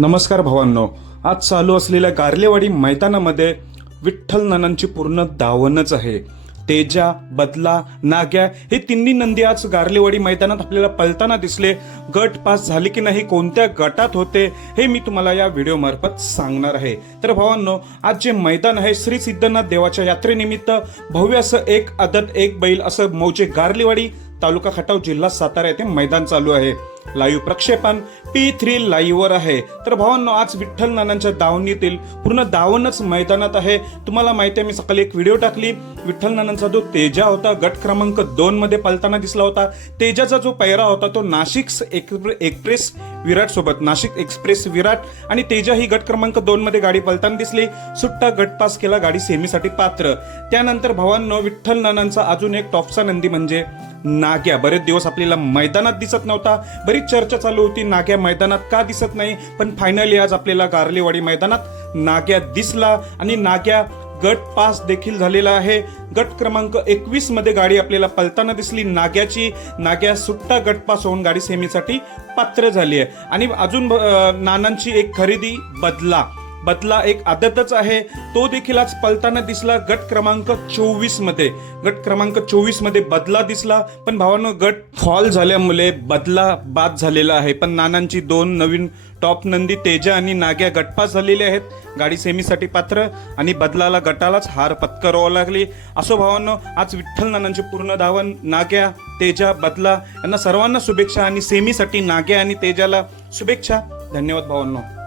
नमस्कार भावांनो. आज चालू असलेल्या गारलेवाडी मैदानामध्ये विठ्ठल नानांची पूर्ण दावणच आहे. तेजा बदला नाग्या हे तिन्ही नंदी आज गारलेवाडी मैदानात आपल्याला पळताना दिसले. गट पास झाले की नाही कोणत्या गटात होते हे मी तुम्हाला या व्हिडिओमार्फत सांगणार आहे. तर भावांनो आज जे मैदान आहे श्री सिद्धनाथ देवाच्या यात्रेनिमित्त भव्य असं एक आदत एक बैल असं मौजे गारलेवाडी तालुका खटाव जिल्हा सातारा येथे मैदान चालू आहे. लाईव्ह प्रक्षेपण पी थ्री लाईव्हवर आहे. तर भावांनो आज विठ्ठल नानांच्या दावणीतील पूर्ण दावणच मैदानात आहे. तुम्हाला माहिती आहे मी सकाळी एक व्हिडिओ टाकली. विठ्ठल नानांचा जो तेजा होता गट क्रमांक दोन मध्ये पलताना दिसला होता. तेजाचा जो पैरा होता तो नाशिक एक्सप्रेस विराट सोबत नाशिक एक्सप्रेस विराट आणि तेजा ही गट क्रमांक दोन मध्ये गाडी पलताना दिसली. सुट्टा गट पास केला गाडी सेमीसाठी पात्र. त्यानंतर भावांनो विठ्ठल नानांचा अजून एक टॉपचा नंदी म्हणजे नाग्या. बरेच दिवस आपल्याला मैदानात दिसत नव्हता. बरीच चर्चा चालू होती नाग्या मैदानात का दिसत नाही? पण फायनली आज आपल्याला गारलेवाडी मैदानात नाग्या दिसला आणि नाग्या गट पास देखील झालेला आहे. गट क्रमांक एकवीसमध्ये गाडी आपल्याला पलताना दिसली. नाग्याची नाग्या सुट्टा गट पास होऊन गाडी सेमीसाठी पात्र झाली आहे. आणि अजून नानांची एक खरेदी बदला. बदला एक आदतच आहे. तो देखील आज पलताना दिसला. गट क्रमांक चोवीसमध्ये. गट क्रमांक चोवीसमध्ये बदला दिसला. पण भावानं गट फॉल झाल्यामुळे बदला बाद झालेला आहे. पण नानांची दोन नवीन टॉप नंदी तेजा आणि नाग्या गटपास झालेले आहेत. गाडी सेमीसाठी पात्र आणि बदलाला गटालाच हार पत्करावं लागली. असो भावांनो आज विठ्ठल नानांचे पूर्ण धावन नाग्या तेजा बदला यांना सर्वांना शुभेच्छा आणि सेमीसाठी नाग्या आणि तेजाला शुभेच्छा. धन्यवाद भावांनो.